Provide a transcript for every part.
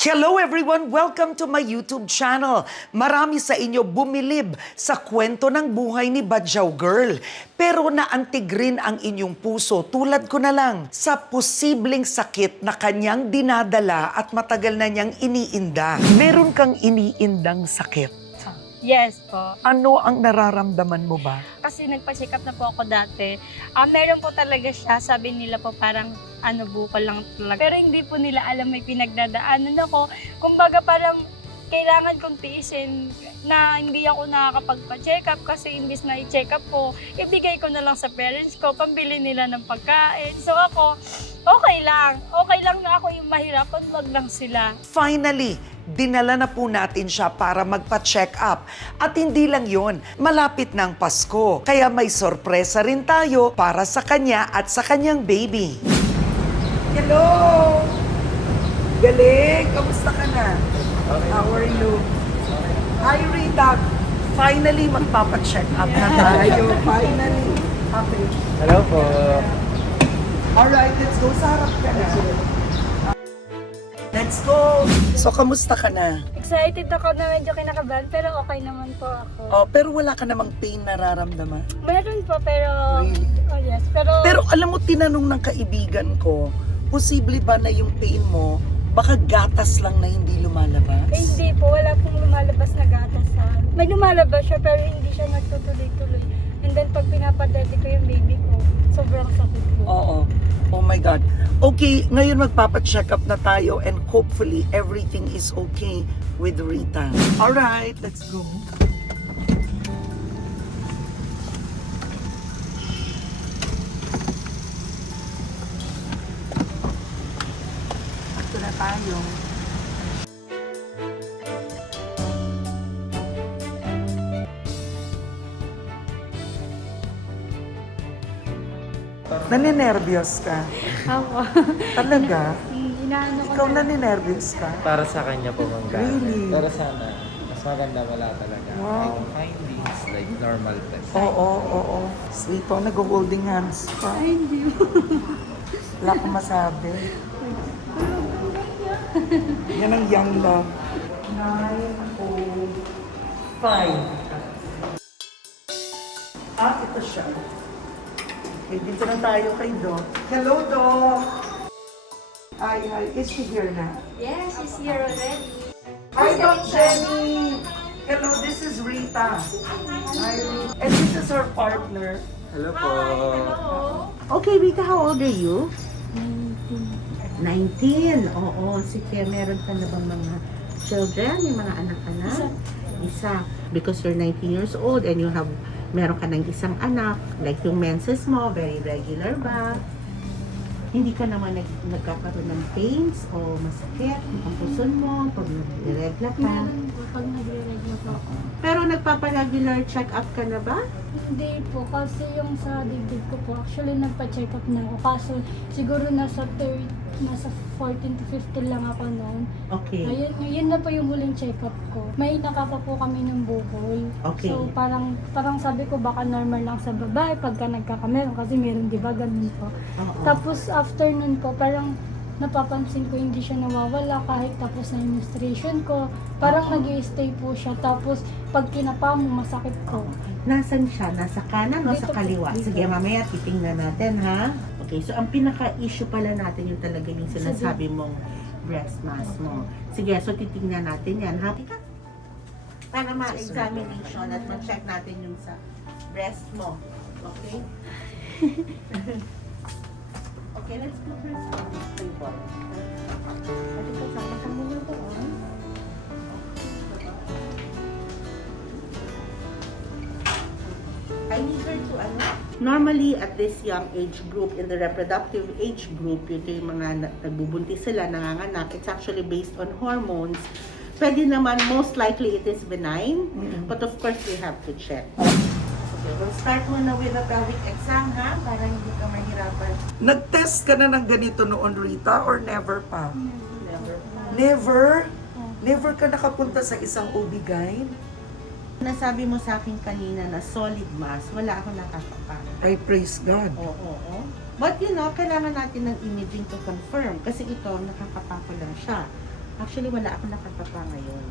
Hello everyone! Welcome to my YouTube channel. Marami sa inyo bumilib sa kwento ng buhay ni Badjaw Girl. Pero naantig rin ang inyong puso tulad ko na lang sa posibleng sakit na kanyang dinadala at matagal na niyang iniinda. Meron kang iniindang sakit. Yes po. Ano ang nararamdaman mo ba? Kasi nagpa-check up na po ako dati. Ah, meron po talaga siya. Sabi nila po parang ano bukol lang talaga. Pero hindi po nila alam may pinagdadaanan ako. Kumbaga parang kailangan kong tiisin na hindi ako nakakapagpa-check up kasi imbis na i-check up ko, ibigay ko na lang sa parents ko, pambili nila ng pagkain. So ako, okay lang. Okay lang na ako yung mahirapan, wag lang sila. Finally, dinala na po natin siya para magpa-check up. At hindi lang yon, malapit ng Pasko. Kaya may sorpresa rin tayo para sa kanya at sa kanyang baby. Hello! Galing! Kamusta ka na? How are you? Hi, Rita! Finally, magpapa-check up na tayo. Finally. Okay. Hello po. Alright, let's go. Sa harap ka na. Let's go! So, kamusta ka na? Excited ako na medyo kinakabahan pero okay naman po ako. Oh, pero wala ka namang pain nararamdaman. Meron po pero Really? oh yes, pero, Pero alam mo, tinanong ng kaibigan ko, posible ba na yung pain mo, baka gatas lang na hindi lumalabas? eh, hindi po wala pong lumalabas na gatas sa. May lumalabas siya pero hindi siya nagtutuloy-tuloy. And then pag pinapadede ko yung baby ko, sobrang sakit po. Oo. Oh my God. Okay, ngayon magpapa-check up na tayo and hopefully everything is okay with Rita. Alright, let's go. Ito na tayo. Naninervyos ka? Ako. Talaga? Inaano ko Ikaw na. naninervyos ka? Para sa kanya po mangga. Really? Pero sana, mas maganda wala talaga. Wow. Like findings, like normal test. Oo, oo, oo. Sweet oh, nag-holding hands pa. Ay, hindi Wala akong masabi. Yan ang young love. 905. Ah, ito siya. Okay, dito na tayo kay Doc. Hello, Doc! Ay, ay, is she here na? Yes, she's here already. Hi, Doc Jenny! Hello, this is Rita. Hi, Rita. And this is her partner. Hello po. Okay, Rita, how old are you? 19. Oo, sige, meron ka na bang mga children, yung mga anak-anak? Isa. Isa. Because you're 19 years old and you have, meron ka ng isang anak, like yung menses mo, very regular ba? Hindi ka naman nag, nagkakaroon ng pains o masakit ang puson mo pag nagregla ka. Meron po pag nagre-regla po. Pero nagpapa-regular check-up ka na ba? Hindi po, kasi yung sa dibdib ko po, actually nagpa-check up na ako. Kaso siguro nasa 30, nasa 14 to 15 lang ako noon. Okay. Ayun, yun na po yung huling check up ko. May nakapa po kami ng bukol. Okay. So parang parang sabi ko baka normal lang sa babae pagka nagkakameron kasi meron 'di ba ganun po. Oo. Tapos after nun po parang napapansin ko hindi siya nawawala kahit tapos na menstruation ko. Parang nag stay po siya. Tapos pag kinapa mo masakit po. Nasaan siya? Nasa kanan o sa kaliwa? dito. Sige, mamaya titingnan natin, ha? Okay, so ang pinaka-issue pala natin yung talaga yung sinasabi mong breast mass mo. Sige, so titingnan natin yan, ha? Ika- Para ma-examination at ma-check natin yung sa breast mo. Okay? okay, let's put her on this table. Pwede ko sana ka muna doon. I need her to ano? Normally, at this young age group, in the reproductive age group, ito yung mga na- nagbubuntis sila, nanganganak, it's actually based on hormones. Pwede naman, most likely it is benign, but of course, we have to check. Okay, we'll start muna with a pelvic exam, ha? Para hindi ka mahirapan. Nag-test ka na ng ganito noon, Rita, or never pa? Never. Never? Never ka nakapunta sa isang OB-GYN? Nasabi mo sa akin kanina na solid mass, wala ako nakakapang. I praise God. Oo, oo. But you know, kailangan natin ng imaging to confirm kasi ito, nakakapako lang siya. Actually, wala ako nakakapa ngayon.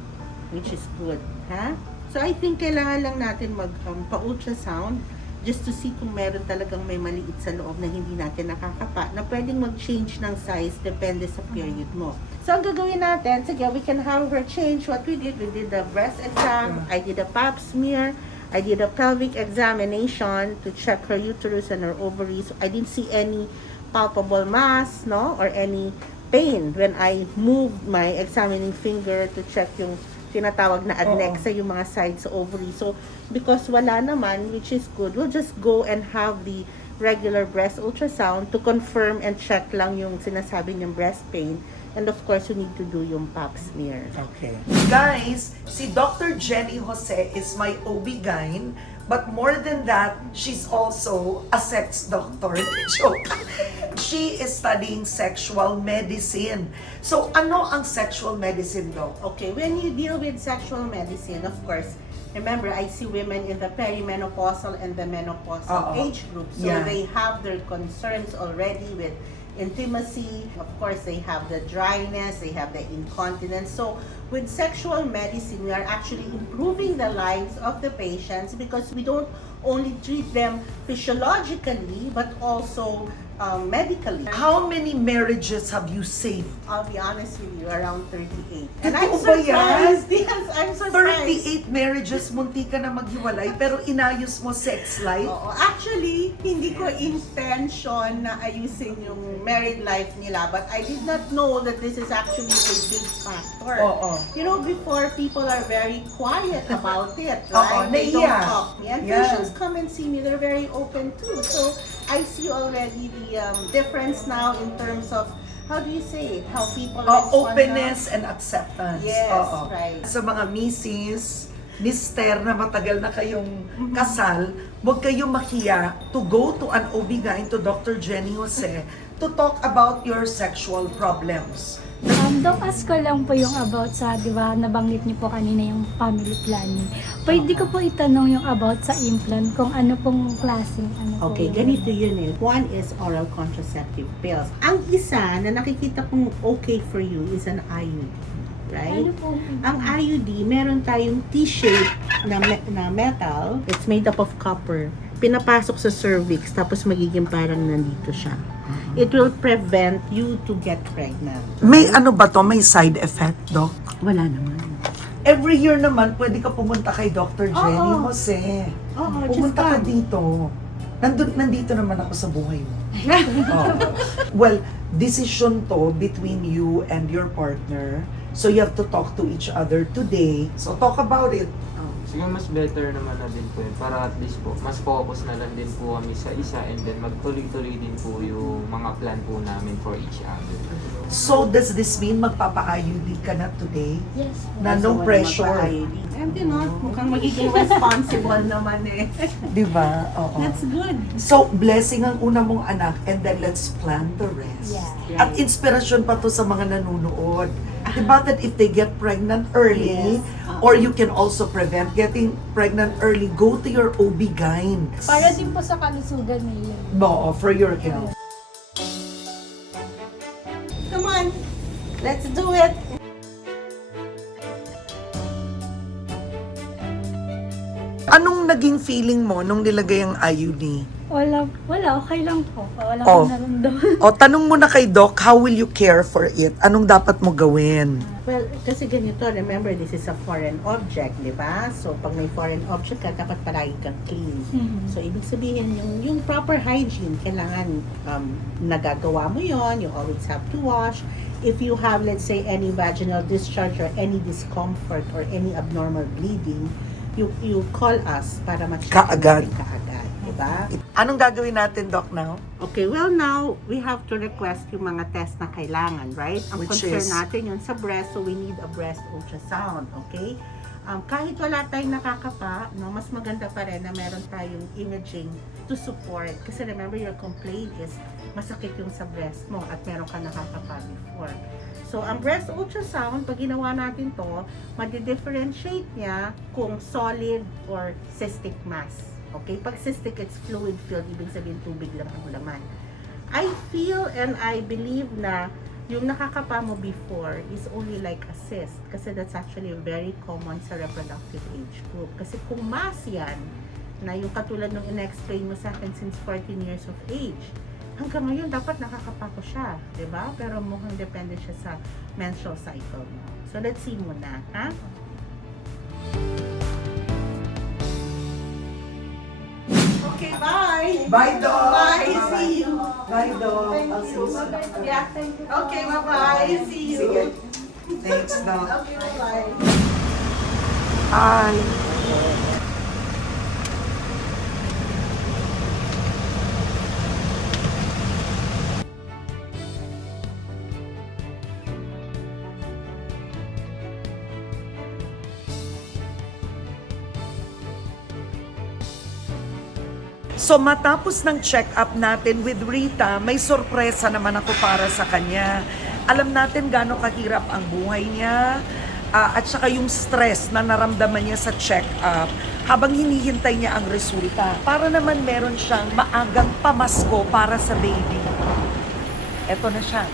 Which is good. Ha? So, I think kailangan lang natin mag um, pa-ultrasound just to see kung meron talagang may maliit sa loob na hindi natin nakakapa na pwedeng mag-change ng size depende sa period mo. So, ang gagawin natin, sige, we can have her change what we did. We did the breast exam, I did a pap smear, I did a pelvic examination to check her uterus and her ovaries. I didn't see any palpable mass, no, or any pain when I moved my examining finger to check yung tinatawag na adnexa, yung mga sides sa ovary. So, because wala naman, which is good, we'll just go and have the regular breast ultrasound to confirm and check lang yung sinasabi niyang breast pain. And of course, you need to do yung pap smear. Okay. Guys, si Dr. Jenny Jose is my OB-GYN, but more than that, she's also a sex doctor. Joke. She is studying sexual medicine. So, ano ang sexual medicine, Doc? Okay, when you deal with sexual medicine, of course, remember, I see women in the perimenopausal and the menopausal Oo. age group. So Yeah. they have their concerns already with intimacy. Of course, they have the dryness, they have the incontinence. So with sexual medicine, we are actually improving the lives of the patients because we don't only treat them physiologically, but also um, medically. How many marriages have you saved? I'll be honest with you, around 38. Totoo ba yan? surprised. Yes, I'm surprised. 38 marriages, munti ka na maghiwalay, pero inayos mo sex life? Oo. Actually, hindi ko intention na ayusin yung married life nila. But I did not know that this is actually a big factor. Oo. You know, before, people are very quiet about it, Oo, right? They don't naiya. talk. Yeah, Yeah. patients come and see me. They're very open too. So, I see already the um, difference now in terms of, how do you say it? How people Uh, openness and acceptance. Yes, Oo. right. Sa mga misis, mister na matagal na kayong Mm-hmm. kasal, huwag kayong mahiya to go to an OB-GYN, to Dr. Jenny Jose, to talk about your sexual problems. Um, Doc, ask ko lang po yung about sa, di ba, nabanggit niyo po kanina yung family planning. Pwede ko po itanong yung about sa implant, kung ano pong klaseng ano po Okay, yun. ganito yun eh. One is oral contraceptive pills. Ang isa na nakikita kong okay for you is an IUD. Right? Ano po? Ang IUD, meron tayong T-shape na, me- na metal. It's made up of copper. Pinapasok sa cervix, tapos magiging parang nandito siya. It will prevent you to get pregnant. May ano ba to? May side effect, Doc? Wala naman. Every year naman, pwede ka pumunta kay Dr. Jenny Oo. Jose. Oo, just Pumunta ka come. dito. Nandun, nandito naman ako sa buhay mo. Oh. Well, decision to between you and your partner. So you have to talk to each other today. So talk about it. Siguro mas better naman na din po yun. Para at least po, mas focus na lang din po kami sa isa and then magtuloy-tuloy din po yung mga plan po namin for each other. So does this mean magpapa-IUD ka na today? Yes. Na no pressure. you know, mukhang magiging responsible naman eh. Di ba? Oo. That's good. So, blessing ang una mong anak and then let's plan the rest. Yeah. At inspirasyon pa to sa mga nanonood. Diba that if they get pregnant early, Yes. Uh-huh. or you can also prevent getting pregnant early, go to your OB-GYN. Para din po sa kalusugan nila. No, for your health. Come on, let's do it. Naging feeling mo nung nilagay ang IUD? Wala, wala, okay lang po. Wala Oh. akong naramdaman. O, tanong mo na kay Doc, how will you care for it? Anong dapat mo gawin? Well, kasi ganito, remember, this is a foreign object, di ba? So, pag may foreign object ka, dapat palagi kang clean. Mhm. So, ibig sabihin, yung, yung proper hygiene, kailangan um, nagagawa mo yon you always have to wash. If you have, let's say, any vaginal discharge or any discomfort or any abnormal bleeding, you you call us para ma-check Kaagad. natin kaagad, di ba? Anong gagawin natin, Doc, now? Okay, well now, we have to request yung mga test na kailangan, right? Ang Which concern is? natin yun sa breast, so we need a breast ultrasound, okay? Um, kahit wala tayong nakakapa, no, mas maganda pa rin na meron tayong imaging to support. Kasi remember, your complaint is masakit yung sa breast mo at meron ka nakakapa before. So, ang breast ultrasound, pag ginawa natin to, madi-differentiate niya kung solid or cystic mass. Okay? Pag cystic, it's fluid-filled. Ibig sabihin, tubig lang ang laman. I feel and I believe na yung nakakapa mo before is only like a cyst kasi that's actually very common sa reproductive age group. Kasi kung mass yan, na yung katulad nung in-explain mo sa akin since 14 years of age, hanggang ngayon dapat nakakapa ko siya, di ba? Pero mukhang depende siya sa menstrual cycle mo. So let's see muna, ha? Okay, bye! Bye, dog. Bye, see you! Bye, dog. I'll see you soon. Yeah. Okay, bye-bye. See you. Sige. Thanks, dog. Okay, bye-bye. Ay. So matapos ng check-up natin with Rita, may sorpresa naman ako para sa kanya. Alam natin gaano kahirap ang buhay niya ah, at saka yung stress na naramdaman niya sa check-up habang hinihintay niya ang resulta. Para naman meron siyang maagang pamasko para sa baby. Eto na siya.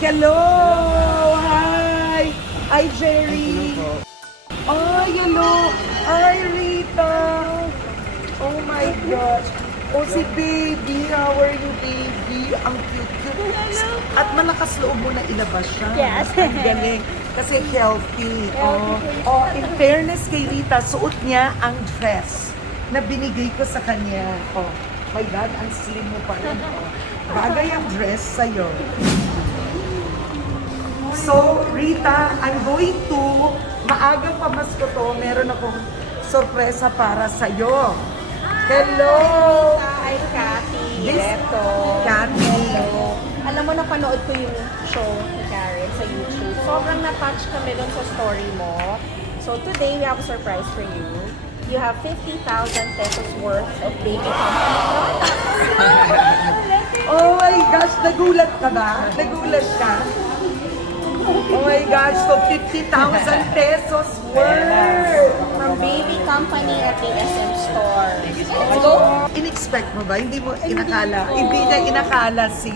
Hello! Hi! Hi, Jerry! Ay, hello! Ay, Rita! Oh my gosh! Oh, si baby! How are you, baby? Ang cute-cute. At malakas loob mo na ilabas siya. Yes. Ang galing. Kasi healthy. Oh. oh, in fairness kay Rita, suot niya ang dress na binigay ko sa kanya. Oh, my God, ang slim mo pa rin. Oh. Bagay ang dress sa'yo. So, Rita, I'm going to, maagang pamasko to, meron akong sorpresa para sa'yo. Hello! I'm Kathy This- Leto. Kathy. Hello. Alam mo, napanood ko yung show ni Karen sa YouTube. Sobrang na-touch kami dun sa story mo. So today, we have a surprise for you. You have 50,000 pesos worth of baby company. Oh my gosh, nagulat ka ba? Nagulat ka? Oh my gosh, so 50,000 pesos worth! From baby company at the SM store. Let's go! In-expect mo ba? Hindi mo inakala? Hindi niya inakala, si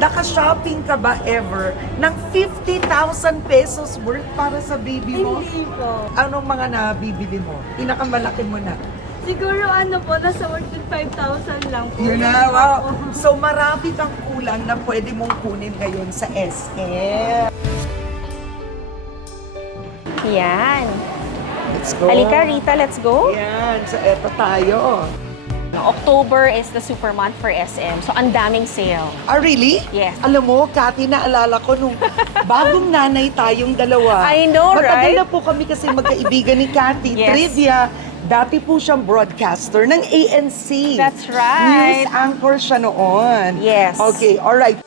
Naka-shopping ka ba ever ng 50,000 pesos worth para sa baby mo? Hindi po. Anong mga nabibili mo? Pinakamalaki mo na. Siguro ano po, nasa worth with 5,000 lang po. Yun na, wow. So marami kang kulang na pwede mong kunin ngayon sa SM. Yan. Let's go. Halika, Rita, let's go. Yan, so eto tayo. October is the super month for SM. So, ang daming sale. Ah, really? Yes. Alam mo, Kati, naalala ko nung bagong nanay tayong dalawa. I know, Matagal right? na po kami kasi magkaibigan ni Kati. Yes. Trivia, dati po siyang broadcaster ng ANC. That's right. News anchor siya noon. Yes. Okay, alright.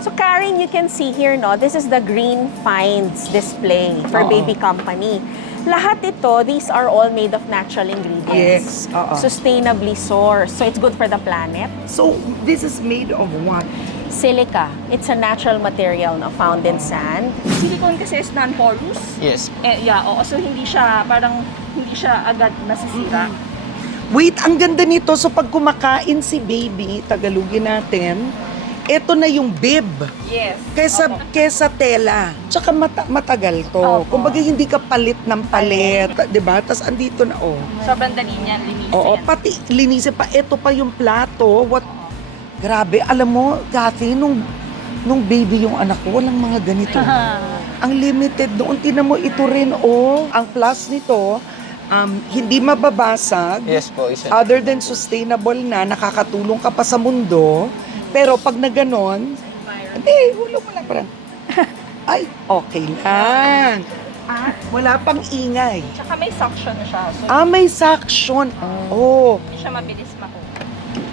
So Karen, you can see here, no, this is the green finds display for Oo. baby company. Lahat ito, these are all made of natural ingredients. Yes, oo. Sustainably sourced. So it's good for the planet. So, this is made of what? Silica, it's a natural material no, found in sand. silicone kasi is non-porous. Yes. Eh, yeah, oo. So, hindi siya, parang, hindi siya agad nasisira. Wait, ang ganda nito. So, pag kumakain si baby, tagalugin natin, ito na yung bib. Yes. Kesa, Opo. kesa tela. Tsaka mata- matagal to. Opo. Kumbaga hindi ka palit ng palit. ba? Tapos andito na, oh. Sobrang dali niyan, linisin. Oo, pati linisin pa. Ito pa yung plato. What? Grabe. Alam mo, Kathy, nung, nung baby yung anak ko, walang mga ganito. Ang limited doon. Tinan mo, ito rin, oh. Ang plus nito, um, hindi mababasag. Yes po, isa. Other than sustainable na, nakakatulong ka pa sa mundo. Pero pag na ganon, hindi, hulog mo lang parang, ay, okay lang. Ah, wala pang ingay. Tsaka may suction siya. So, Ah, may suction. Oh, hindi siya mabilis makuha.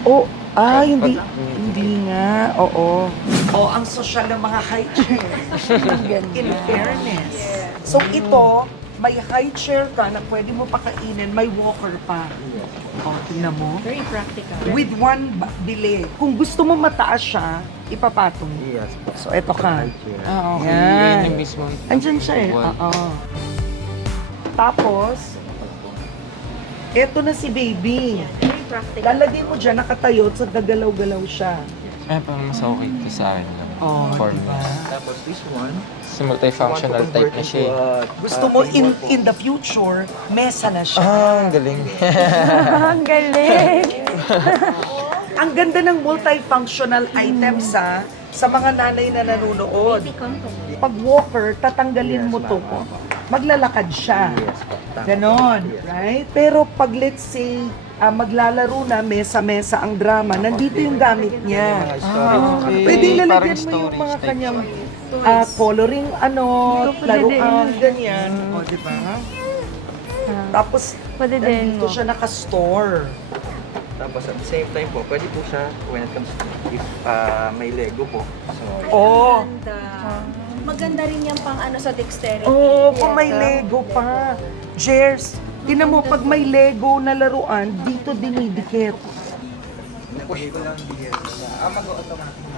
oh, ah, hindi, hindi nga, oo. Oh, ang social ng mga high chair. In fairness. So ito, may high chair ka na pwede mo pakainin, may walker pa. Oh, tingnan mo. Very practical. With one ba- bili. Kung gusto mo mataas siya, ipapatong. Yes po. So, eto ka. Oo. Yan Yan. yung mismo. Andyan siya eh. One. Oo. Tapos, eto na si baby. Very practical. Lalagay mo dyan, nakatayo, so gagalaw-galaw siya. Eh, parang mas okay to sa akin lang. Oh, For diba? me. Tapos this one, Kasi multifunctional type na siya eh. Gusto mo in in the future, mesa na siya. Ah, ang galing. Ang galing. Ang ganda ng multifunctional items ha, sa mga nanay na nanonood. Pag walker, tatanggalin mo to. Maglalakad siya. Ganon, right? Pero pag let's say, ah, maglalaro na mesa-mesa ang drama, nandito yung gamit niya. Ah, okay. Pwede ilalagyan mo yung mga kanyang ah, coloring, ano, pwede laruan, din. ganyan. O, di ba? Tapos, Pwede din nandito siya nakastore. tapos at the same time po, pwede po siya when it comes to if ah, may Lego po. So, Oh, Maganda. Maganda rin yan pang ano sa dexterity. Oo, oh, kung may Lego pa. Jers, tinan mo, pag may Lego na laruan, dito dinidikit. push ko lang DS. Ah, mag-automatic na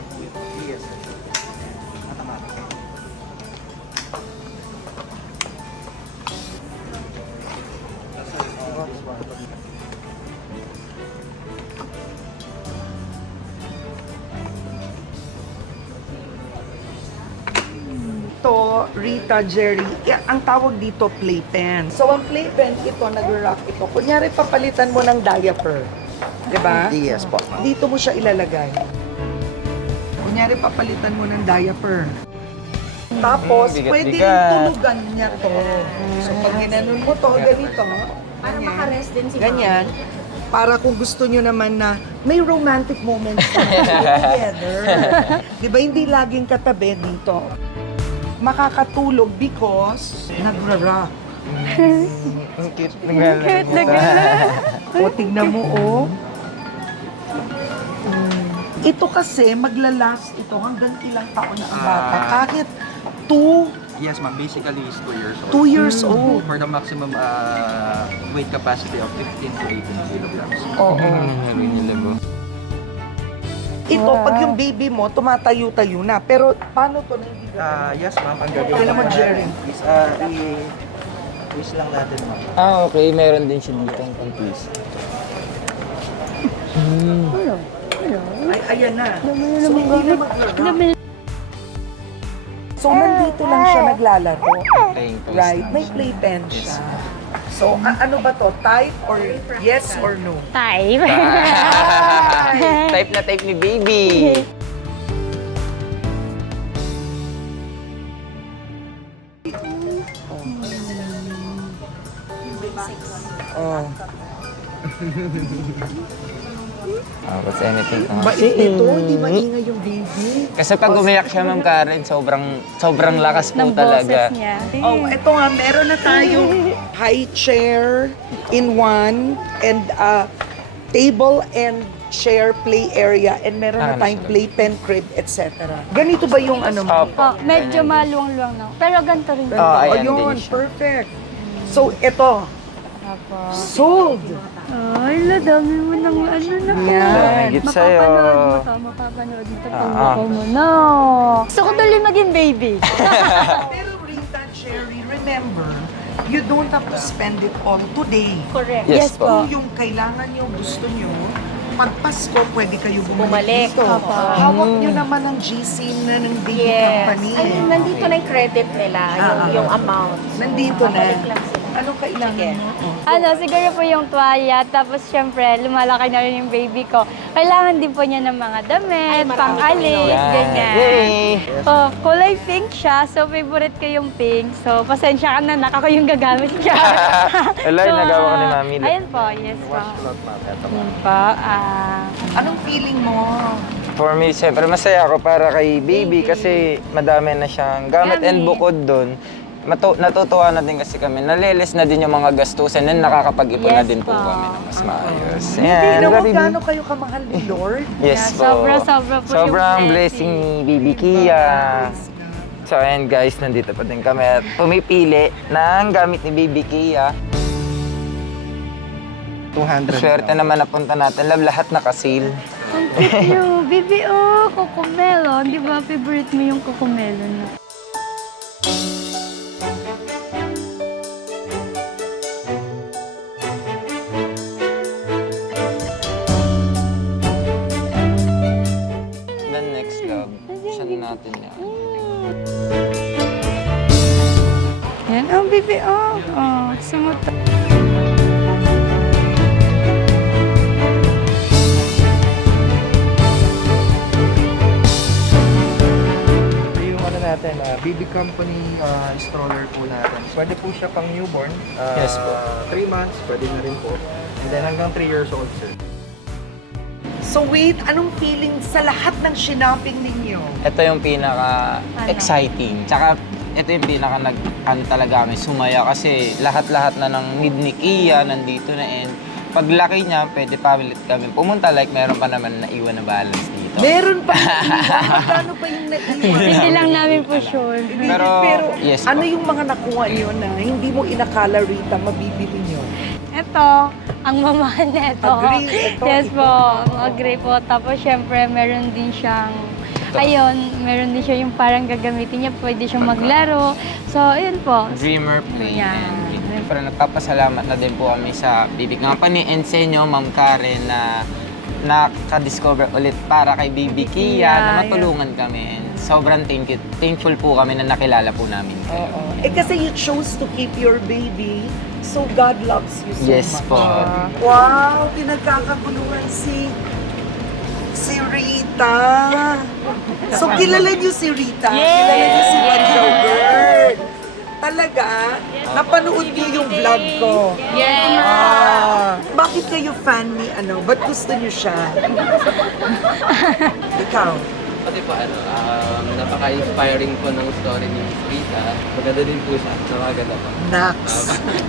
Rita, Jerry, eh, ang tawag dito playpen. So, ang playpen, ito, nag-wrap ito. Kunyari, papalitan mo ng diaper. Di ba? DS po. Dito mo siya ilalagay. Kunyari, papalitan mo ng diaper. Tapos, Mm, bigat-bigat. pwede rin tulugan niya to. So, pag ginanon mo to, ganito. Para ganyan. makarest din si Ganyan. Para kung gusto nyo naman na may romantic moments na together. Di ba? Hindi laging katabi dito. Makakatulog because nagra-rock. Ang cute ng galang. O, tignan mo, oh. Mm. Ito kasi, maglalast ito hanggang ilang taon na ang bata. Ah. Kahit two, Yes, ma'am. Basically, is 2 years old. two years old. For the maximum ah, weight capacity of 15 to 18 kilograms. Oo. Ano nila ba? Ito, pag yung baby mo, tumatayo-tayo na. Pero, paano to? Hindi Ah, yes, ma'am. Ang gagawin Alam mo, Jerry. is ah, i- twist lang natin, ma'am. Ah, okay. Meron din siya dito ang pang-twist. Ay, ayan na. So, hindi na. So, nandito lang siya naglalaro. Right? May playpen siya. So, a- ano ba to? Type or yes or no? Time. type na type ni baby. Ah, what's anything? Ah, Bait nito, hindi maingay yung baby. Kasi pag umiyak siya, Ma'am Karen, sobrang sobrang lakas po Ng talaga. niya. Oh, eto nga, meron na tayong high chair in one and uh, table and chair play area and meron na Ah, tayong nasa playpen, crib, etc. Ganito ba yung ano mo? Opo. Oh, medyo maluwang-luwang na. Pero ganito rin. Ah, ayan siya. perfect. So, eto. Sold. Ay, la, dami mo nang ano na. Yan. Higit sa'yo. Mapapanood mo to, mapapanood mo to pag Ah. mukha mo. No. Gusto ko tuloy maging baby. Pero Rita, Cherry, remember, you don't have to spend it all today. Correct. Yes, Yes po. Kung yung kailangan nyo, gusto nyo, pag Pasko, pwede kayo bumalik, Bumalik. dito. Opo. Hawak nyo naman ang GC na ng baby Yes. company. Ay, nandito na yung credit nila, yung, Ah, ah. yung amount. So, Nandito na. babalik lang sila. Anong kailangan mo? Oh. ano, siguro po yung tuwalya. Tapos, syempre, lumalaki na rin yung baby ko. Kailangan din po niya ng mga damit, pang-alis, ganyan. Yay! Oh, kulay pink siya. So, favorite ko yung pink. So, pasensya ka na, ako yung gagamit niya. Wala, nagawa ko ni Mami. Ayun po, yes po. Washcloth, ma'am. Ito, ma'am. Yun po. Ah, Anong feeling mo? For me, siyempre masaya ako para kay baby kasi madami na siyang gamit and Gamit. bukod doon, matu- natutuwa na din kasi kami. Nalilis na din yung mga gastusin and nakakapag-ipon na Yes din po po. kami na mas maayos. Hindi Yan, na mo baby. gaano kayo kamahal ni Lord. Yes Yeah, po. sobra-sobra po yung Sobrang blessing. blessing ni Baby Kia. So ayan guys, nandito pa din kami at pumipili ng gamit ni Baby Kia. 200. Swerte naman napunta natin. Love, lahat nakasil. ang cute niyo. Baby, oh, cocomelon. Di ba, favorite mo yung cocomelon? Yan, oh, oh. Sumuta. Yung ano natin, ah, BB Company ah, stroller po natin. Pwede po siya pang newborn. Ah, Yes po. 3 months, pwede na rin po. And then hanggang 3 years old, sir. So wait, anong feeling sa lahat ng shopping ninyo? Ito yung pinaka-exciting. Tsaka ito yung pinaka nag ano talaga kami sumaya kasi lahat-lahat na ng need ni Kia nandito na and paglaki niya, pwede pa ulit kami pumunta like meron pa naman na iwan na balance dito. Meron pa? Magkano pa yung naiwan? Hindi lang namin po sure. Pero, pero yes ano po. yung mga nakuha niyo na hindi mo inakala Rita mabibili niyo? Ito, ang mamahal nito. Agree, ito, yes ito. po, agree po. Tapos syempre, meron din siyang Ayun, meron din siya yung parang gagamitin niya, pwede siyang maglaro. So, ayun po. Dreamer Play Yeah. and Gift. Siyempre, nagpapasalamat na din po kami sa Baby Company and sa inyo, Ma'am Karen, na nakadiscover ulit para kay Baby Kia Kia, na matulungan kami. And sobrang thank you, thankful po kami na nakilala po namin kayo. Oo. Eh kasi you chose to keep your baby, so God loves you so Yes much. po. Wow, pinagkakaguluhan si si Rita. So kilala niyo si Rita? Kilala niyo si Banjo Girl? Talaga? Napanood niyo yung vlog ko? Yes! Ah, bakit kayo fan ni ano? Ba't gusto niyo siya? Ikaw? Kasi po ano, um, napaka-inspiring po ng story ni Miss Rita. Maganda din po siya. Napakaganda po. Nax.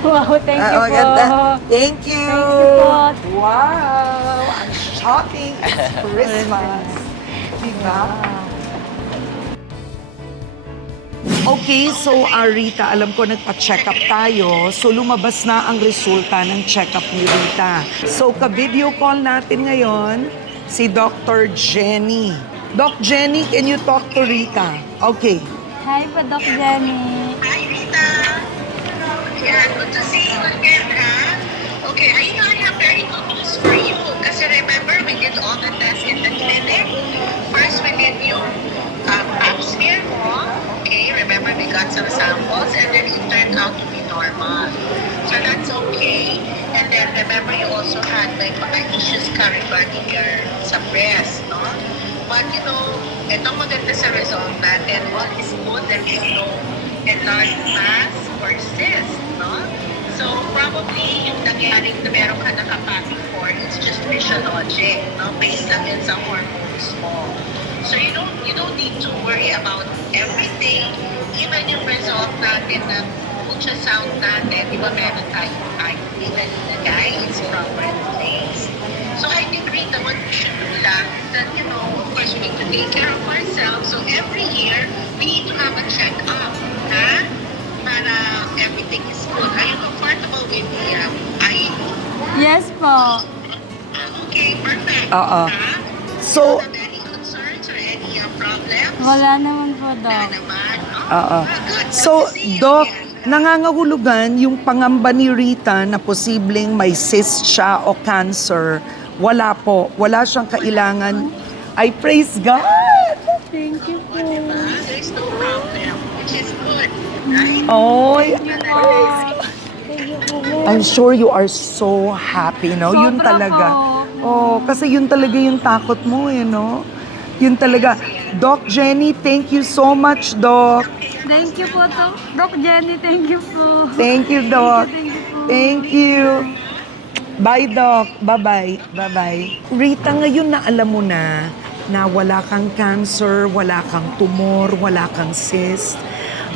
Wow, thank you Ah, po. maganda. Thank you. Thank you po. Wow! Ang shopping is Christmas. Diba? Okay, so ah, Rita, alam ko nagpa-check up tayo. So lumabas na ang resulta ng check up ni Rita. So ka-video call natin ngayon si Dr. Jenny. Doc Jenny, can you talk to Rita? Okay. Hi po, Doc Jenny. Hi, Rita. Yeah, good to see you again, ha? Okay, I know I have very good news for you. Kasi remember, we did all the tests in the clinic. First, we did yung um, pap smear mo. Okay, remember, we got some samples and then it turned out to be normal. So that's okay. And then remember, you also had like mga issues carrying your sa breast, no? But you know, itong maganda sa result natin, all is good, there is no enlarged mass or cyst, no? So probably yung nangyari na meron ka nakapati for, it's just physiologic, no? Based lang yun sa hormones mo. So you don't you don't need to worry about everything. Even yung result natin na ultrasound natin, di ba meron tayong IUD na nilagay, it's proper place. So I think Rita, what we should do lang that, you know, of course we need to take care of ourselves. So every year, we need to have a check-up, ha? Para everything is good. Are you comfortable with the um, IUD? Yes po. Okay, perfect. Oo. Ha? So, Do you have any concerns or any uh, problems? Wala naman po, Wala Doc. naman? Oo. Ah, good. Good So, to see you Doc, again. nangangahulugan yung pangamba ni Rita na posibleng may cyst siya o cancer. Wala po. Wala siyang kailangan. I praise God! Thank you po. Diba? There's no problem, Oy. I'm sure you are so happy, no? yun Sobra talaga. po. Oh, kasi yun talaga yung takot mo, eh, no? Yun talaga. Doc Jenny, thank you so much, Doc. Thank you po, Doc. Doc Jenny, thank you po. Thank you, Doc. Thank you. Thank you. Bye, Doc. Bye-bye. Bye-bye. Rita, ngayon na alam mo na na wala kang cancer, wala kang tumor, wala kang cyst.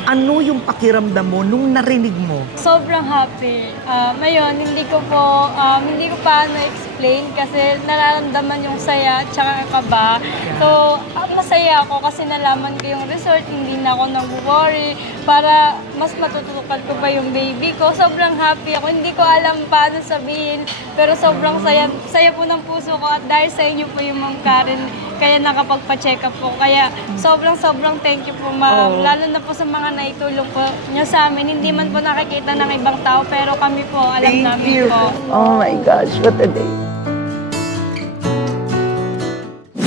Ano yung pakiramdam mo nung narinig mo? Sobrang happy. Um, ngayon, hindi ko po, um, hindi ko pa na-explain kasi nararamdaman yung saya at saka kaba. So, ah, masaya ako kasi nalaman ko yung result, hindi na ako nag-worry para mas matutukan ko pa yung baby ko. Sobrang happy ako. Hindi ko alam paano sabihin, pero sobrang saya, saya po ng puso ko at dahil sa inyo po yung Ma'am Karen, kaya nakapagpa-check up po. Kaya sobrang sobrang thank you po ma'am. Oo. Lalo na po sa mga naitulong po niya sa amin. Hindi man po nakikita ng ibang tao pero kami po, alam Thank namin you. po. Oh my gosh, what a day.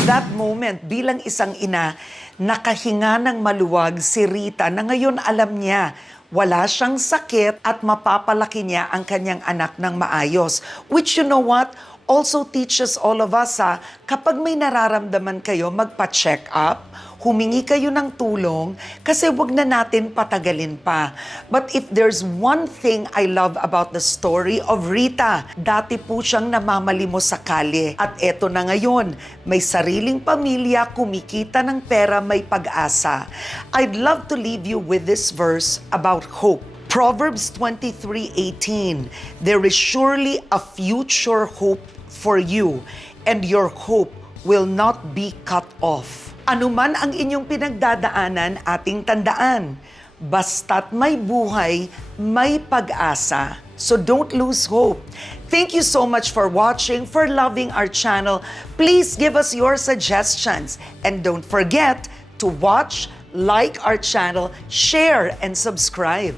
That moment, bilang isang ina, Nakahinga ng maluwag si Rita na ngayon alam niya wala siyang sakit at mapapalaki niya ang kanyang anak ng maayos. Which you know what? Also teaches all of us ha, kapag may nararamdaman kayo, magpa-check up, humingi kayo ng tulong kasi wag na natin patagalin pa. But if there's one thing I love about the story of Rita, dati po siyang namamalimos sa kalye. At eto na ngayon, may sariling pamilya, kumikita ng pera, may pag-asa. I'd love to leave you with this verse about hope. Proverbs 23:18 There is surely a future hope for you and your hope will not be cut off. Anuman ang inyong pinagdadaanan, ating tandaan. Basta't may buhay, may pag-asa. So don't lose hope. Thank you so much for watching, for loving our channel. Please give us your suggestions. And don't forget to watch, like our channel, share, and subscribe.